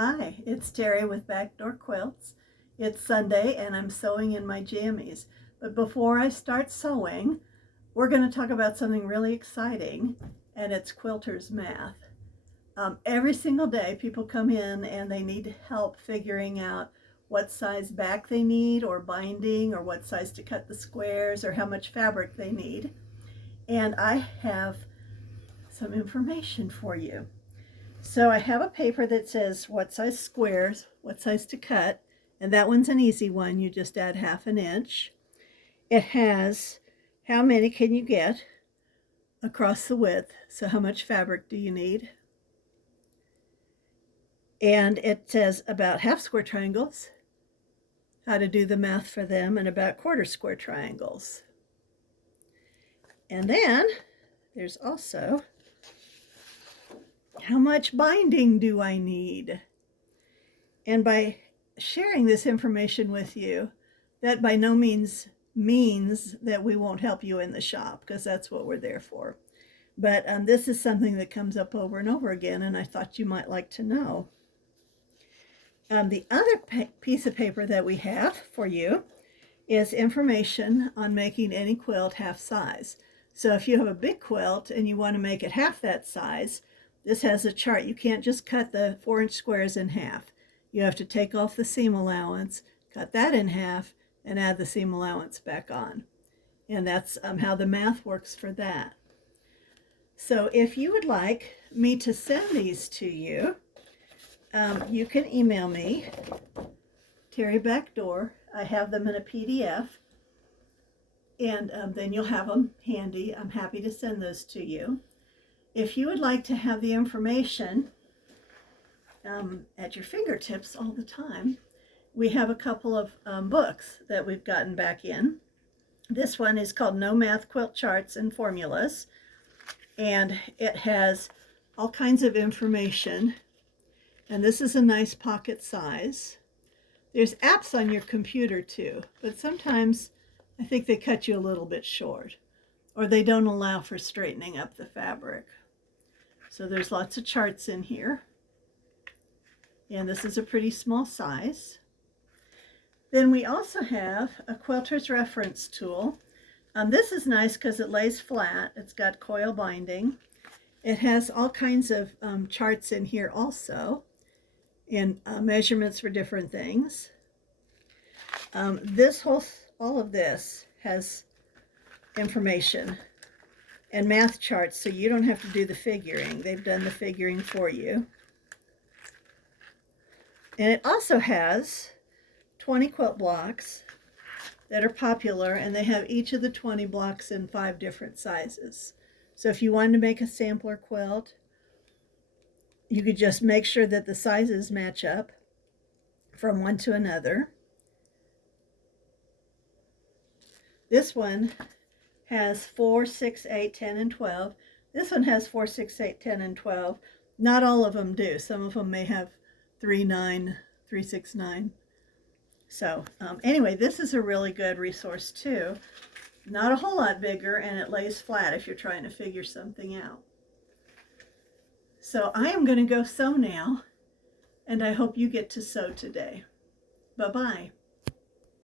Hi, it's Terry with Backdoor Quilts. It's Sunday and I'm sewing in my jammies. But before I start sewing, we're going to talk about something really exciting, and it's Quilters Math. Every single day people come in and they need help figuring out what size back they need or binding, or what size to cut the squares, or how much fabric they need. And I have some information for you. So I have a paper that says what size squares, what size to cut, and that one's an easy one. You just add 1/2 inch. It has how many can you get across the width, so how much fabric do you need. And it says about half square triangles, how to do the math for them, and about quarter square triangles. And then there's also how much binding do I need? And by sharing this information with you, that by no means means that we won't help you in the shop, because that's what we're there for. But this is something that comes up over and over again, and I thought you might like to know. The other piece of paper that we have for you is information on making any quilt half size. So if you have a big quilt and you want to make it half that size, this has a chart. You can't just cut the 4-inch squares in half. You have to take off the seam allowance, cut that in half, and add the seam allowance back on. And that's how the math works for that. So if you would like me to send these to you, you can email me, Terry Backdoor. I have them in a PDF, and then you'll have them handy. I'm happy to send those to you. If you would like to have the information at your fingertips all the time, we have a couple of books that we've gotten back in. This one is called No Math Quilt Charts and Formulas, and it has all kinds of information. And this is a nice pocket size. There's apps on your computer too, but sometimes I think they cut you a little bit short, or they don't allow for straightening up the fabric. So there's lots of charts in here. And this is a pretty small size. Then we also have a quilter's reference tool. This is nice because it lays flat. It's got coil binding. It has all kinds of charts in here also, and measurements for different things. All of this has information and math charts, so you don't have to do the figuring. They've done the figuring for you. And it also has 20 quilt blocks that are popular, and they have each of the 20 blocks in 5 different sizes. So if you wanted to make a sampler quilt, you could just make sure that the sizes match up from one to another. This one has 4, 6, 8, 10, and 12. This one has 4, 6, 8, 10, and 12. Not all of them do. Some of them may have 3, 9, 3, 6, 9. So anyway, this is a really good resource too. Not a whole lot bigger, and it lays flat if you're trying to figure something out. So I am going to go sew now, and I hope you get to sew today. Bye-bye.